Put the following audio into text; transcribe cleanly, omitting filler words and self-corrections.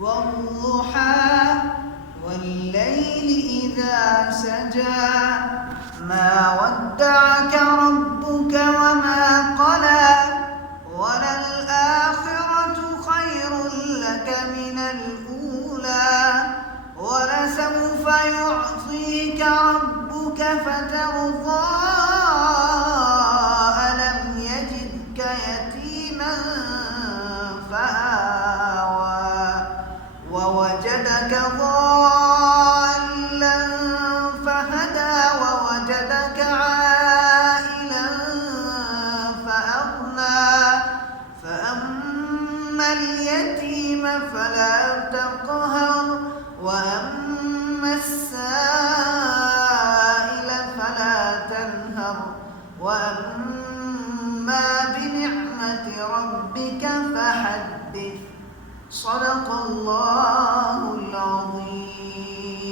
والضحى والليل إذا سجى ما ودعك ربك وما قلى وللآخرة خير لك من الأولى ولسوف يعطيك ربك فترضى ألم يجدك يتيما فآوى ووجدك ضالا فهدى ووجدك عائلا فأغنى فأما اليتيم فلا تقهر وأما السائل فلا تنهر وأما بنعمة ربك فحدث. صدق الله العظيم.